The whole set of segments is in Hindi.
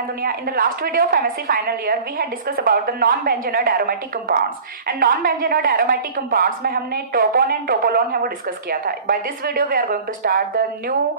Rasayan Dunia. In the last video of MSc final year, we had discussed about the non-benzenoid aromatic compounds. And non-benzenoid aromatic compounds में हमने tropon and tropolone है वो discuss किया था. By this video, we are going to start the new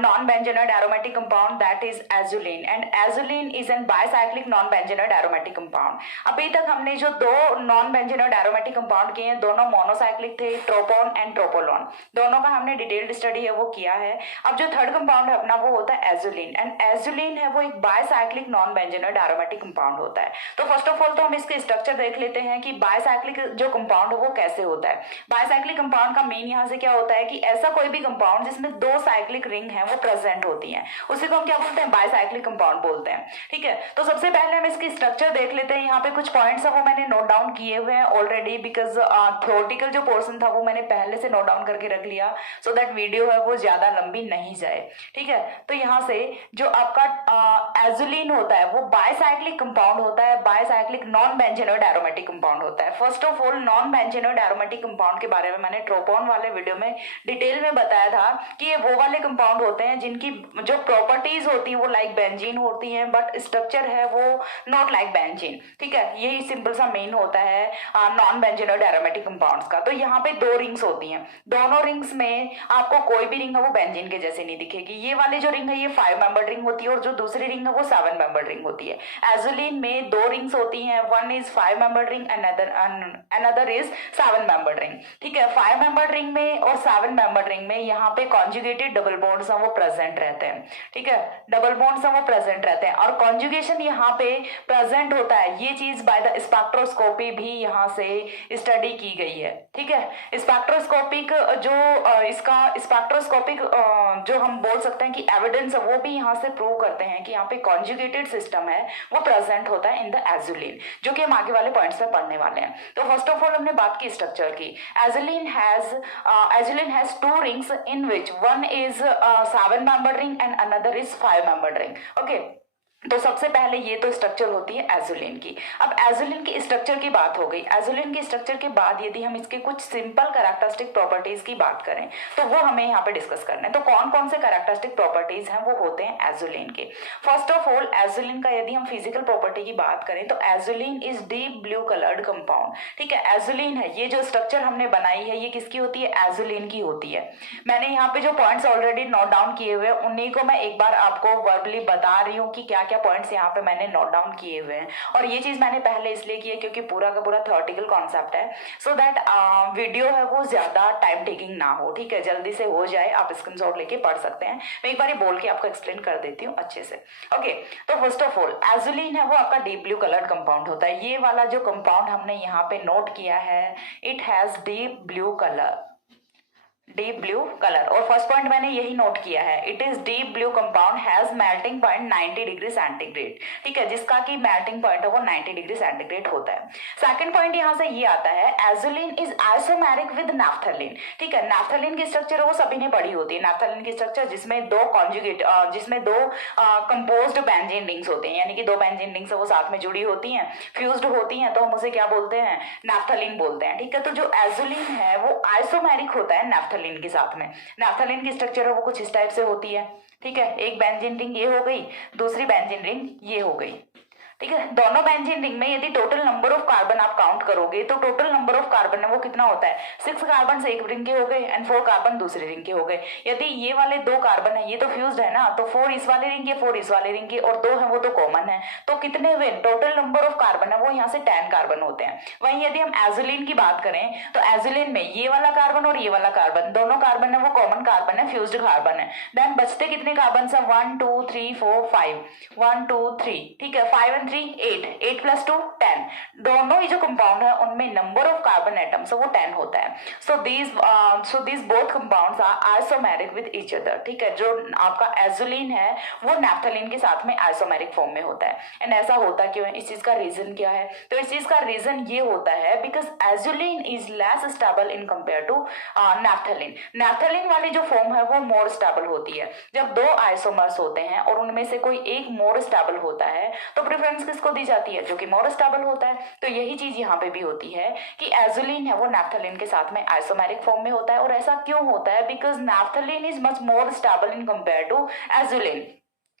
non-benzenoid aromatic compound that is azulene. And azulene is an bicyclic non-benzenoid aromatic compound. अभी तक हमने जो दो non-benzenoid aromatic compound किए हैं, दोनों monocyclic थे, tropon and tropolone. दोनों का हमने detailed study है वो किया है. अब जो थर्ड कंपाउंड है अपना वो होता है एजुलिन. एंड एजुलिन है वो एक bicyclic non benzenoid aromatic compound होता है. तो फर्स्ट ऑफ ऑल तो हम इसके स्ट्रक्चर देख लेते हैं कि बायसाइक्लिक जो कंपाउंड है वो कैसे होता है. बायसाइक्लिक कंपाउंड का मेन यहाँ से क्या होता है कि ऐसा कोई भी कंपाउंड जिसमें दो साइक्लिक रिंग है वो प्रेजेंट होती है, उसी को हम क्या बोलते हैं, बायसाइक्लिक कंपाउंड बोलते हैं. ठीक है, तो सबसे पहले हम इसकी स्ट्रक्चर देख लेते हैं. यहाँ पे कुछ पॉइंट्स है वो मैंने नोट डाउन किए हुए हैं ऑलरेडी, बिकॉज थ्योरेटिकल जो पोर्शन था वो मैंने पहले से नोट डाउन करके रख लिया, सो दैट वीडियो है वो ज्यादा लंबी नहीं जाए. ठीक है, तो यहाँ से जो आपका एजुलिन होता है वो बायसाइक्लिक कंपाउंड होता है, bicyclic non benzenoid aromatic compound होता है. First of all non benzenoid aromatic compound के बारे में मैंने ट्रोपोन वाले वीडियो में डिटेल में बताया था कि ये वो वाले कंपाउंड होते हैं जिनकी जो प्रॉपर्टीज होती है वो लाइक बेंजीन होती है, बट स्ट्रक्चर है वो नॉट लाइक बेंजीन. ठीक है, यही सिंपल सा मेन होता है नॉन बेंजेनोइड एरोमेटिक कंपाउंड्स का. तो यहाँ पे दो रिंग्स होती हैं, दोनों रिंग्स में आपको कोई भी रिंग है वो बेंजीन के जैसे नहीं दिखेगी. ये वाली जो रिंग है ये 5 मेंबर्ड रिंग होती है और जो दूसरी रिंग है वो 7 मेंबर्ड रिंग होती है. एजुलिन में दो रिंग्स होती हैं, one is 5 membered ring, another is 7 membered ring. ठीक है, 5 मेंबर्ड रिंग में और 7 मेंबर्ड रिंग में यहाँ पे कॉन्जुगेटेड डबल बॉन्ड्स हैं वो प्रेजेंट रहते हैं. ठीक है, डबल बॉन्ड्स हैं वो प्रेजेंट रहते हैं और कॉन्जुगेशन यहाँ पे प्रेजेंट होता है. ये चीज बाय द स्पेक्ट्रोस्कोपी भी यहाँ से स्टडी की गई है. ठीक है, स्पेक्ट्रोस्कोपिक जो इसका स्पेक्ट्रोस्कोपिक जो हम बोल सकते हैं कि एविडेंस है वो भी यहाँ से प्रूव करते हैं कि यहाँ पे कॉन्जुगेटेड सिस्टम है वो प्रेजेंट होता है इन द एजुलिन, जो कि हम आगे वाले पॉइंट्स में पढ़ने वाले हैं. तो फर्स्ट ऑफ ऑल हमने बात की स्ट्रक्चर की. Azulene has to rings in which one is 7 membered ring and another is 5 membered ring. Okay, तो सबसे पहले ये तो स्ट्रक्चर होती है एजुलिन की. अब एजुलिन की स्ट्रक्चर की बात हो गई. एजुलिन की स्ट्रक्चर के बाद यदि हम इसके कुछ सिंपल कैरेक्टरिस्टिक प्रॉपर्टीज की बात करें तो वो हमें यहाँ पे डिस्कस करना है. तो कौन कौन से कैरेक्टरिस्टिक प्रॉपर्टीज हैं वो होते हैं एजुलिन के. फर्स्ट ऑफ ऑल एजुलिन का यदि हम फिजिकल प्रॉपर्टी की बात करें तो azulene is deep blue coloured compound. ठीक है, एजुलिन है ये जो स्ट्रक्चर हमने बनाई है ये किसकी होती है, एजुलिन की होती है. मैंने यहाँ पे जो पॉइंट्स ऑलरेडी नोट डाउन किए हुए उन्हीं को मैं एक बार आपको वर्बली बता रही हूँ कि क्या क्या पॉइंट्स यहाँ पे मैंने नोट डाउन किए हुए हैं. और ये चीज मैंने पहले इसलिए की है क्योंकि पूरा का पूरा थ्योरेटिकल कॉन्सेप्ट है, सो दैट वीडियो है वो ज्यादा टाइम टेकिंग ना हो. ठीक है, जल्दी से हो जाए, आप स्क्रीनशॉट लेके पढ़ सकते हैं. मैं एक बार बोल के आपको एक्सप्लेन कर देती हूँ अच्छे से. ओके, तो फर्स्ट ऑफ ऑल एजुलिन है वो आपका डीप ब्लू कलर्ड कंपाउंड होता है. ये वाला जो कंपाउंड हमने यहाँ पे नोट किया है it has deep blue colour, deep blue colour. और फर्स्ट पॉइंट मैंने यही नोट किया है, it is deep blue compound has melting point 90 degree centigrade. ठीक है, जिसका की मेल्टिंग पॉइंट है वो 90 डिग्री सेंटीग्रेड होता है. सेकंड पॉइंट यहाँ से ये आता है azulene is isomeric with naphthalene. ठीक है, नैफ्थलीन की स्ट्रक्चर है वो सभी ने पढ़ी होती है. नैफ्थलीन की स्ट्रक्चर जिसमें दो कॉन्जुगेट जिसमें दो कंपोज्ड बेंजीन रिंग्स होते हैं, यानी कि दो बेंजीन रिंग्स वो साथ में जुड़ी होती हैं, फ्यूज्ड होती हैं, तो हम उसे क्या बोलते हैं, नैफ्थलीन बोलते हैं. ठीक है, तो जो एजुलिन है वो आइसोमेरिक होता है नैफ्थलीन के साथ में. नैफ्थलीन की स्ट्रक्चर है वो कुछ इस टाइप से होती है. ठीक है, एक बेंजीन रिंग ये हो गई, दूसरी बेंजीन रिंग ये हो गई. ठीक है, दोनों बेंजीन रिंग में यदि टोटल नंबर ऑफ कार्बन आप काउंट करोगे तो टोटल नंबर ऑफ कार्बन है वो कितना होता है, 6 कार्बन एक रिंग के हो गए एंड 4 कार्बन दूसरे रिंग के हो गए. यदि ये वाले 2 कार्बन है ये तो फ्यूज्ड है ना, तो 4 इस वाले रिंग के 4 इस वाले रिंग के और 2 है वो तो कॉमन है, तो कितने हुए, टोटल नंबर ऑफ कार्बन है वो यहाँ से 10 कार्बन होते हैं. वहीं यदि हम एजुलिन की बात करें तो एजुलिन में ये वाला कार्बन और ये वाला कार्बन, दोनों कार्बन है वो कॉमन कार्बन है, फ्यूज्ड कार्बन है. देन बचते कितने कार्बन है, 1 2 3 4 5, 1 2 3. ठीक है, 5 and 3 8 + 2 10. दोनों ही जो कंपाउंड है उनमें नंबर ऑफ कार्बन एटम्स वो 10 होता है. So these both compounds are isomeric with each other. ठीक है, जो आपका एजुलिन है वो नैफ्थलीन के साथ में आइसोमेरिक फॉर्म में होता है. एंड ऐसा होता क्यों है, इस चीज का रीजन क्या है, तो इस चीज का रीजन ये होता है because azulene is less stable in compare to naphthalene. Naphthalene वाली जो फॉर्म है वो मोर स्टेबल होती है. जब दो आइसोमर्स होते हैं और उनमें से कोई एक मोर स्टेबल होता है तो प्रेफरेंस किसको दी जाती है, जो कि मोर स्टेबल होता है. तो यही चीज यहाँ पे भी होती है कि एजुलिन है वो नैफ्थलीन के साथ में आइसोमेरिक फॉर्म में होता है. और ऐसा क्यों होता है, because naphthalene is much more stable in compare to azulene.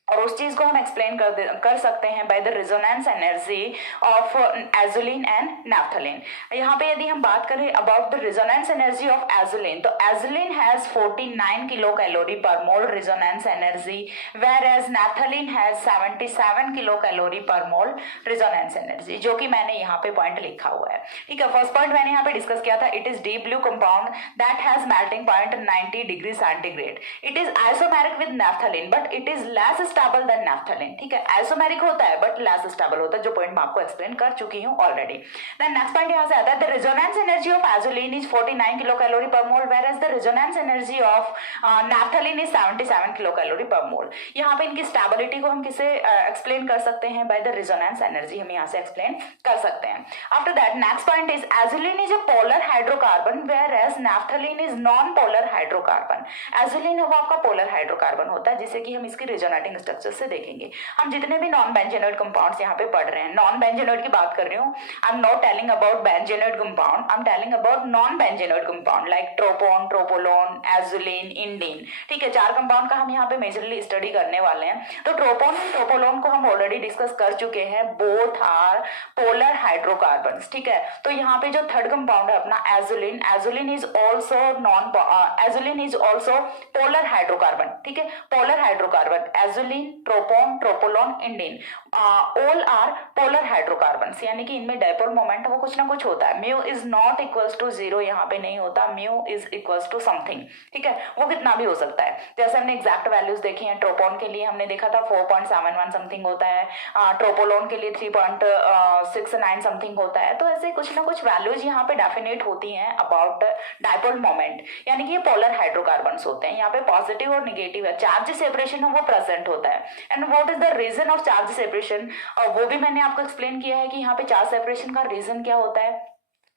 और उस चीज को हम एक्सप्लेन कर सकते हैं by the resonance energy of azulene and naphthalene. यहाँ पे यदि हम बात करें about the resonance energy of azulene, तो azulene has 49 kilo calorie per mole resonance energy, where as naphthalene has 77 kilo calorie per mole resonance energy, जो कि मैंने यहाँ पे पॉइंट लिखा हुआ है। ठीक है, फर्स्ट पॉइंट मैंने यहाँ पे डिस्कस किया था, it is deep blue compound that has melting point 90 degree centigrade. It is isomeric with naphthalene but it is less stable then naphthalene. ठीक है, आइसोमेरिक होता है बट लेस स्टेबल होता है, जो पॉइंट मैं आपको एक्सप्लेन कर चुकी हूँ ऑलरेडी। देन नेक्स्ट पॉइंट यहाँ से आता है, the resonance energy of azulene is 49 kilo calorie per mole, whereas the resonance energy of naphthalene is 77 kilo calorie per mole. यहाँ पे इनकी स्टेबिलिटी को हम किसे एक्सप्लेन कर सकते हैं, बाय द रेजोनेंस एनर्जी हम यहाँ से एक्सप्लेन कर सकते हैं। After that next point is azulene is a polar hydrocarbon, where as naphthalene is non polar hydrocarbon. Azulene वो आपका पोलर हाइड्रोकार्बन होता है, जिसे कि हम इसकी रेजोनेटिंग स्ट्रक्चर से देखेंगे। हम जितने भी नॉन बेंजेनोइड कंपाउंड्स यहाँ पे पढ़ रहे हैं, नॉन बेंजेनोइड की बात कर रही हूँ, I am not telling about benzenoid compound, I am telling about non benzenoid compound like tropone, tropolone, azulene, indene. ठीक है, 4 कंपाउंड का हम यहाँ पे मेजरली स्टडी करने वाले हैं। तो ट्रोपोन और ट्रोपोलोन को हम ऑलरेडी डिस्कस कर चुके हैं, बोथ आर पोलर हाइड्रोकार्बन्स। ठीक है, तो यहाँ पे जो थर्ड कंपाउंड है अपना azulene, azulene is also azulene is also polar hydrocarbon. ठीक है, polar hydrocarbon, azulene, tropone, tropolone, indene, all are polar hydrocarbons, यानी कि इनमें डाइपोल मोमेंट वो कुछ ना कुछ होता है। Mu is not equals to 0 यहाँ पे नहीं होता, mu is equals to something. ठीक है, वो कितना भी हो सकता है। जैसे हमने एग्जैक्ट वैल्यूज देखी हैं, ट्रोपोन के लिए हमने देखा था 4.71 समथिंग होता है, ट्रोपोलोन के लिए 3.69 समथिंग होता है। तो ऐसे कुछ ना कुछ वैल्यूज यहाँ पे डेफिनेट होती हैं अबाउट डाइपोल मोमेंट, यानी कि ये पोलर हाइड्रोकार्बन्स होते हैं। यहाँ पे पॉजिटिव और निगेटिव है, चार्ज सेपरेशन है वो प्रेजेंट होता है। And what is the reason of charge separation, वो भी मैंने आपको एक्सप्लेन किया है कि यहाँ पे चार्ज सेपरेशन का रीजन क्या होता है।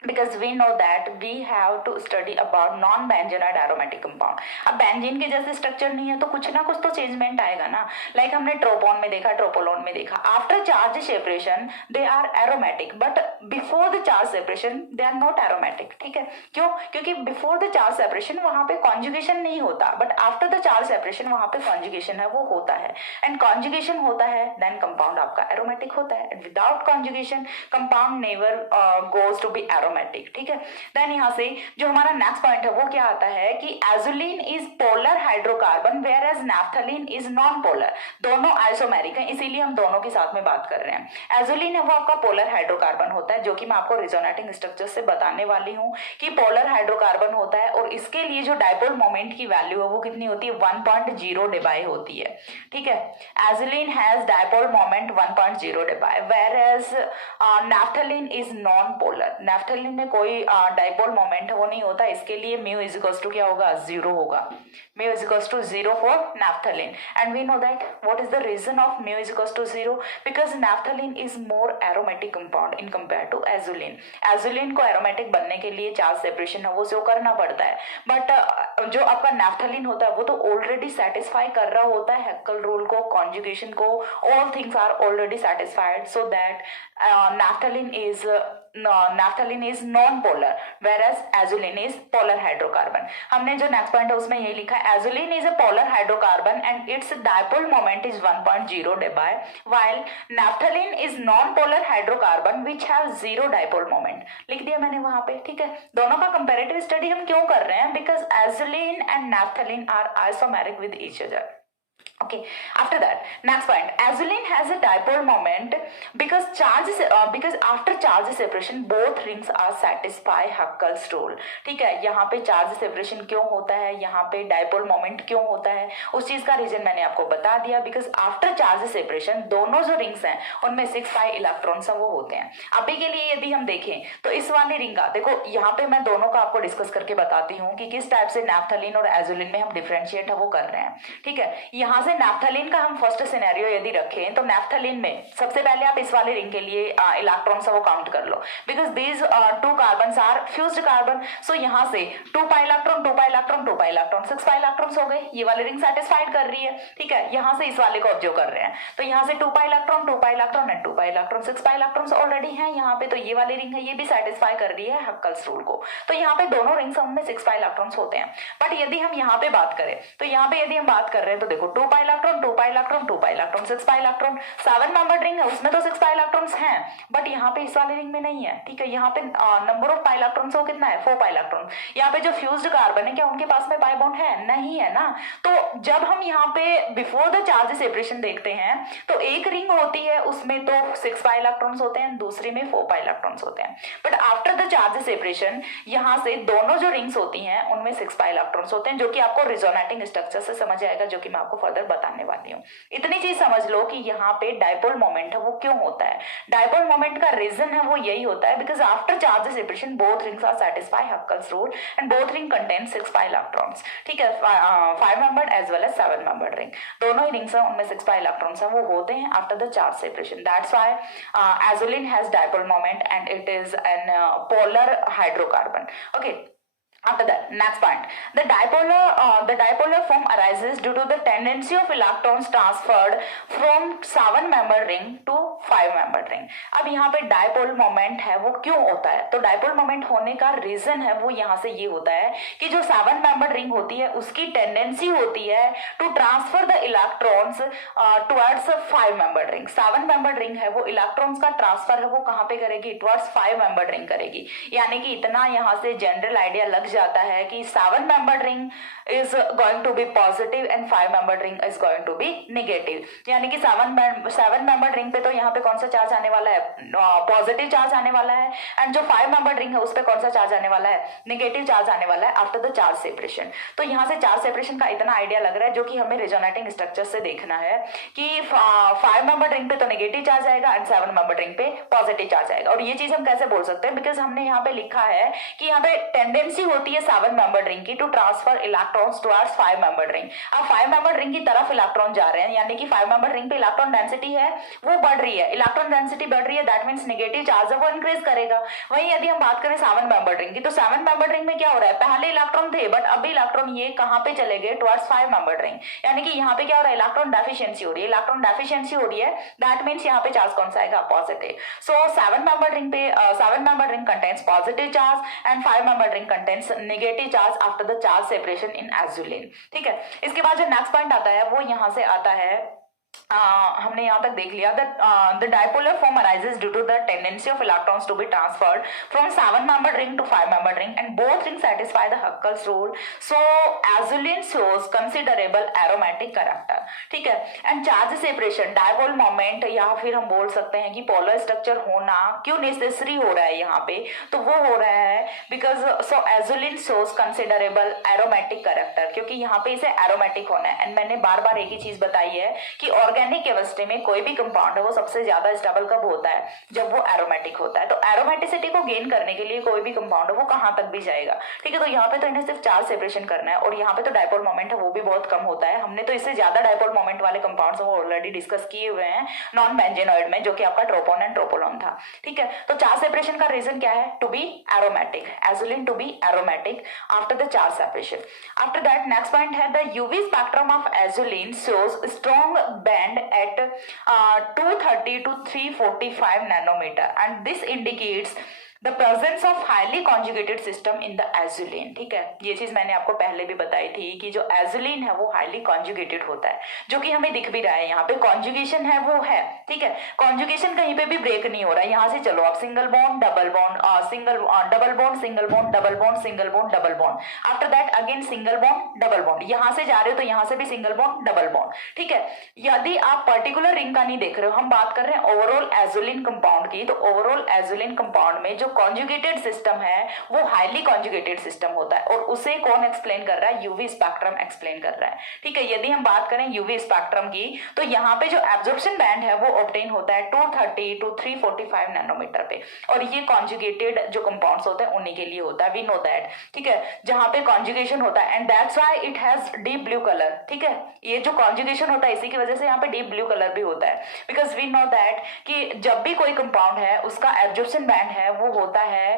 because we know that we have to study about non-benzenoid aromatic compound। अब बेंजीन के जैसे स्ट्रक्चर नहीं है तो कुछ ना कुछ तो चेंजमेंट आएगा ना। लाइक हमने ट्रोपोन में देखा, ट्रोपोलोन में देखा, after charge separation they are aromatic but before the charge separation they are not aromatic. ठीक है, क्यों? क्योंकि बिफोर द चार्ज सेपरेशन वहां पे कॉन्जुगेशन नहीं होता, but after the charge separation वहां पे कॉन्जुगेशन है वो होता है। एंड कॉन्जुगेशन होता है देन कंपाउंड आपका एरोमेटिक होता है। Without conjugation compound never goes to be aromatic. ठीक है, देन यहाँ से जो हमारा नेक्स्ट पॉइंट है वो क्या आता है कि azulene is polar hydrocarbon where as naphthalene is non polar. दोनों आइसोमेरिक हैं, इसीलिए हम दोनों की साथ में बात कर रहे हैं। एजुलिन है वो आपका पोलर हाइड्रोकार्बन होता है, जो कि मैं आपको रेजोनेटिंग स्ट्रक्चर से बताने वाली हूँ कि पोलर हाइड्रोकार्बन होता है और इसके लिए जो डाइपोल मोमेंट की वैल्यू है वो कितनी होती है, 1.0 डिबाई होती है। ठीक है, azulene has dipole moment 1.0 debye, where as naphthalene is non polar. Naphthalene में कोई डाइपोल मोमेंट वो नहीं होता, इसके लिए म्यू इज इक्वल्स टू क्या होगा, 0 होगा। Mu is equals to 0 for naphthalene and we know that what is the reason of mu is equals to 0, because naphthalene is more aromatic compound in compare to azulene. Azulene को एरोमेटिक बनने के लिए चार्ज सेपरेशन है वो जो करना पड़ता है, बट जो आपका नैप्थलीन होता है वो तो ऑलरेडी सेटिस्फाई कर रहा होता है हेक्कल रूल को, कॉन्जुगेशन को, all things are already satisfied, so that naphthalene is non-polar whereas azulene is polar hydrocarbon। हमने जो नेक्स्ट पॉइंट है उसमें यही लिखा है, azulene is a polar hydrocarbon and its dipole moment is 1.0 dBi while naphthalene is non-polar hydrocarbon which have 0 dipole moment। लिख दिया मैंने वहां पे। ठीक है, दोनों का कंपैरेटिव स्टडी हम क्यों कर रहे हैं, because azulene and naphthalene are isomeric with each other। Okay, after that next point, azulene has a dipole moment because after charge separation both rings are satisfy Huckel's rule। ठीक है, यहाँ पे चार्ज सेपरेशन क्यों होता है, यहाँ पे डाइपोल मोमेंट क्यों होता है, उस चीज का रीजन मैंने आपको बता दिया। बिकॉज आफ्टर चार्ज सेपरेशन दोनों जो रिंग्स हैं उनमें 6 pi इलेक्ट्रॉन्स वो होते हैं। अभी के लिए यदि हम देखें तो इस वाली रिंग का देखो, यहाँ पे मैं दोनों का आपको डिस्कस करके बताती हूँ कि किस टाइप से नैप्थलीन और एजुलिन में हम डिफरेंशिएट है वो कर रहे हैं। ठीक है, यहाँ से नैप्थलीन का हम फर्स्ट सिनेरियो यदि रखें तो नैप्थलीन में सबसे पहले आप इस वाले रिंग के लिए इलेक्ट्रॉन वो काउंट कर लो, because these 2 carbons are fused carbon. So यहाँ से 2 pi electron 2 pi electron 2 pi electron 6 pi electrons हो गए। ये वाली रिंग सेटिस्फाइड कर रही है। ठीक है, यहाँ से इस वाले को ऑब्जर्व कर रहे हैं तो यहाँ से 2 pi electron 2 pi electron and 2 pi electron 6 pi electrons already हैं यहाँ पे। तो ये वाली रिंग है, ये भी सेटिस्फाई कर रही है हक्कल्स रूल को। तो यहाँ पे दोनों रिंग्स में 6 pi इलेक्ट्रॉन्स होते हैं। बट यदि हम यहाँ पे बात करें तो यहाँ पे यदि हम बात कर रहे हैं तो देखो 2 pi pi electron, 2 pi electron, 2 pi electron, 6 pi electron. 7 member ring है उसमें तो 6 pi इलेक्ट्रॉन्स हैं, बट यहाँ पे इस वाले रिंग में नहीं है, ठीक है। यहाँ पे नंबर ऑफ pi इलेक्ट्रॉन्स वो कितना है, 4 pi इलेक्ट्रॉन। यहाँ पे जो फ्यूज्ड कार्बन है क्या उनके पास में pi बॉन्ड है, नहीं है ना। तो जब हम यहाँ पे बिफोर द चार्ज सेपरेशन देखते हैं तो एक रिंग होती है उसमें तो 6 pi इलेक्ट्रॉन्स होते हैं, दूसरी में 4 pi इलेक्ट्रॉन्स होते हैं। But after the charge separation यहाँ से दोनों जो रिंग्स होती हैं उनमें 6 pi इलेक्ट्रॉन्स होते हैं, जो कि आपको रेजोनेटिंग स्ट्रक्चर से समझ आएगा, जो कि मैं आपको फर्दर बताने वाली हूँ। इतनी चीज समझ लो कि यहाँ पे डायपोल मोमेंट है वो क्यों होता है। डायपोल मोमेंट का रीजन है वो यही होता है because after charge separation both rings are satisfy Huckel's rule and both ring contain 6 pi electrons, ठीक है। 5 membered as well as 7 membered ring, दोनों ही रिंग्स हैं उनमें 6 pi इलेक्ट्रॉन्स हैं वो होते हैं after the charge separation. That's why azulene has dipole moment and it is an polar hydrocarbon. Okay. After that, next point, the dipolar form arises due to the tendency of electrons transferred from 7-member ring to 5-member ring. अब यहाँ पे डायपोल मोमेंट है वो क्यों होता है, तो डायपोल मोमेंट होने का रीजन है वो यहाँ से ये होता है कि जो 7-member रिंग होती है उसकी टेंडेंसी होती है to transfer the electrons towards 5-member ring. 7-member ring है वो इलेक्ट्रॉन्स का ट्रांसफर है वो कहाँ पे करेगी, टुवर्ड्स 5-member रिंग करेगी। यानी कि इतना यहाँ से जनरल आइडिया लग जाता है कि 7-member ring is going to be positive and 5-member ring is going to be negative। यानी कि 7-member रिंग पे तो यहाँ पे कौन सा चार्ज आने वाला है, पॉजिटिव चार्ज आने वाला है, एंड जो 5-member रिंग है उस पे कौन सा चार्ज आने वाला है, नेगेटिव चार्ज आने वाला है आफ्टर द चार्ज सेपरेशन। तो यहाँ से चार्ज सेपरेशन का इतना आइडिया लग रहा है, जो कि हमें रेजोनेटिंग स्ट्रक्चर से देखना है कि 5-member रिंग पे तो नेगेटिव चार्ज आएगा एंड 7-member रिंग पे पॉजिटिव चार्ज आएगा। और ये चीज हम कैसे बोल सकते हैं, बिकॉज हमने यहाँ पे लिखा है कि यहाँ पे टेंडेंसी होती है 7-member रिंग की to transfer electrons towards 5-member ring. अब 5-member रिंग की तरफ इलेक्ट्रॉन जा रहे हैं, यानी कि 5-member रिंग पे इलेक्ट्रॉन डेंसिटी है वो बढ़ रही है, इलेक्ट्रॉन डेंसिटी बढ़ रही है, दैट मींस नेगेटिव चार्ज है वो इंक्रीज करेगा। वहीं यदि हम बात करें 7-member रिंग की, तो 7-member रिंग में क्या हो रहा है, पहले इलेक्ट्रॉन थे बट अभी इलेक्ट्रॉन ये कहां पे चले गए, टुवर्ड्स 5-member रिंग। यानी कि यहाँ पे क्या हो रहा है, इलेक्ट्रॉन डेफिशिएंसी हो रही है, इलेक्ट्रॉन डेफिशिएंसी हो रही है, दैट मींस यहाँ पे चार्ज कौन सा आएगा, पॉजिटिव। सो 7-member रिंग पे 7-member ring contains positive charge and 5-member ring contains negative charge after the charge separation in azulene, ठीक है। इसके बाद जो नेक्स्ट पॉइंट आता है वो यहाँ से आता है, हमने यहाँ तक देख लिया the dipolar form arises due to the tendency of electrons to be transferred from 7-member ring to 5-member ring and both ring satisfy the Huckel's rule. So azulene shows considerable aromatic character, ठीक है। And charge separation, dipole moment, या फिर हम बोल सकते हैं कि पोलर स्ट्रक्चर होना क्यों नेसेसरी हो रहा है यहाँ पे, तो वो हो रहा है because so azulene shows considerable aromatic character, क्योंकि यहाँ पे इसे एरोमेटिक होना है। एंड मैंने बार बार एक ही चीज बताई है कि ऑर्गेनिक केमिस्ट्री में कोई भी कंपाउंड है वो सबसे ज्यादा स्टेबल कब होता है, जब वो एरोमेटिक होता है। तो एरोमेटिसिटी को गेन करने के लिए कोई भी कंपाउंड है वो कहां तक भी जाएगा, ठीक है। तो यहाँ पे तो इन्हें सिर्फ चार्ज सेपरेशन करना है, और यहाँ पे तो डायपोल मोमेंट है वो भी बहुत कम होता है। हमने तो इससे ज्यादा डायपोल मोमेंट वाले कंपाउंड्स वो ऑलरेडी डिस्कस किए हुए हैं नॉन बेंजेनॉइड में, जो कि आपका ट्रोपोन एंड ट्रोपोलोन था, ठीक है। तो चार्ज सेपरेशन का रीजन क्या है, to be aromatic, azulene to be aromatic after the charge separation. After that next point है the UV spectrum of azulene shows strong band at 230 to 345 nanometer and this indicates the presence of highly conjugated system in the azulene, ठीक है। ये चीज मैंने आपको पहले भी बताई थी कि जो एजुलिन है वो हाईली कॉन्जुगेटेड होता है, जो कि हमें दिख भी रहा है यहाँ पे कॉन्जुगेशन है वो है, ठीक है। कॉन्जुगेशन कहीं पे भी ब्रेक नहीं हो रहा है। यहाँ से चलो आप single bond double bond double bond single bond double bond single bond double bond, after that again single bond double bond, यहाँ से जा रहे हो तो यहाँ से भी सिंगल बॉन्ड डबल बॉन्ड, ठीक है। यदि आप पर्टिकुलर रिंग का नहीं देख रहे हो, हम बात कर रहे हैं ओवरऑल एजुलिन कंपाउंड की, तो ओवरऑल एजुलिन कंपाउंड में जो कॉन्जुगेटेड सिस्टम है वो हाईली कॉन्जुगेटेड सिस्टम होता है, और उसे कौन एक्सप्लेन कर रहा है, यूवी स्पेक्ट्रम एक्सप्लेन कर रहा है, ठीक है। यदि हम बात करें यूवी स्पेक्ट्रम की, तो यहाँ पे जो एब्जॉर्प्शन बैंड है वो ऑब्टेन होता है 230 to 345 नैनोमीटर पे, और ये कॉन्जुगेटेड जो कंपाउंड्स होते हैं उन्हीं के लिए होता है, वी नो दैट, ठीक है। जहां पे कॉन्जुगेशन होता है and that's why it has deep blue colour, ठीक है। ये जो कॉन्जुगेशन होता है इसी की वजह से यहाँ पे डीप ब्लू कलर भी होता है, बिकॉज वी नो दैट कि जब भी कोई कंपाउंड है उसका एब्जॉर्प्शन बैंड है वो होता है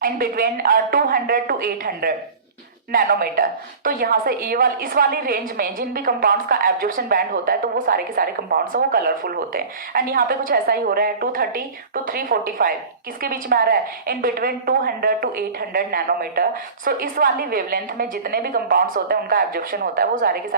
इन बिटवीन 200 to 800, नैनोमीटर। तो यहाँ से इस वाली रेंज में जिन भी कंपाउंड्स का एब्जॉर्प्शन बैंड होता है तो वो सारे के सारे कंपाउंड्स वो कलरफुल होते हैं। एंड यहाँ पे कुछ ऐसा ही हो रहा है 230 टू 345 किसके बीच में आ रहा है, इन बिटवीन 200 टू 800 नैनोमीटर। सो इस वाली वेवलेंथ में जितने भी कंपाउंड्स होते हैं उनका एब्जॉर्प्शन होता है वो सारे के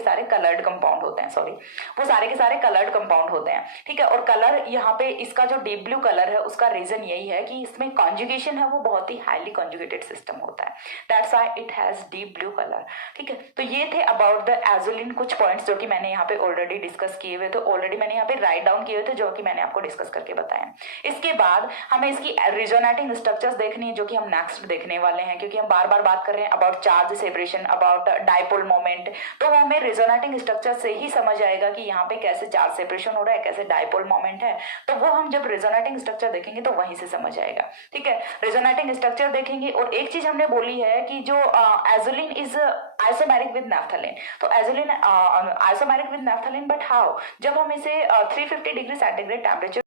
सारे कलर्ड कंपाउंड होते हैं, सॉरी वो सारे के सारे कलर्ड कंपाउंड होते हैं। ठीक है, और कलर यहाँ पे इसका जो डीप ब्लू कलर है उसका रीजन यही है कि इसमें कॉन्जुगेशन है वो बहुत ही हाईली कॉन्जुगेटेड सिस्टम होता है, that's why it has deep blue colour. ठीक है, तो ये थे अबाउट द एजुलिन कुछ पॉइंट्स जो कि मैंने यहाँ पे ऑलरेडी डिस्कस किए हुए थे, ऑलरेडी मैंने यहाँ पे राइट डाउन किए हुए थे जो कि मैंने आपको डिस्कस करके बताया। इसके बाद हमें इसकी रिजोनेटिंग स्ट्रक्चर्स देखनी है जो कि हम नेक्स्ट देखने वाले हैं, क्योंकि हम बार बार बात कर रहे हैं about charge separation, about dipole moment, तो हमें रिजोनेटिंग स्ट्रक्चर से ही समझ आएगा कि यहाँ पे कैसे चार्ज सेपरेशन हो रहा है, कैसे डाइपोल मोमेंट है, तो वो हम जब रिजोनेटिंग स्ट्रक्चर देखेंगे तो वहीं से समझ आएगा। ठीक है, रिजोनेटिंग स्ट्रक्चर देखेंगे। और एक चीज हमने बोली है कि जो azulene is isomeric with naphthalene, तो azulene isomeric with naphthalene, but how, जब हम इसे 350 डिग्री सेंटीग्रेड टेम्परेचर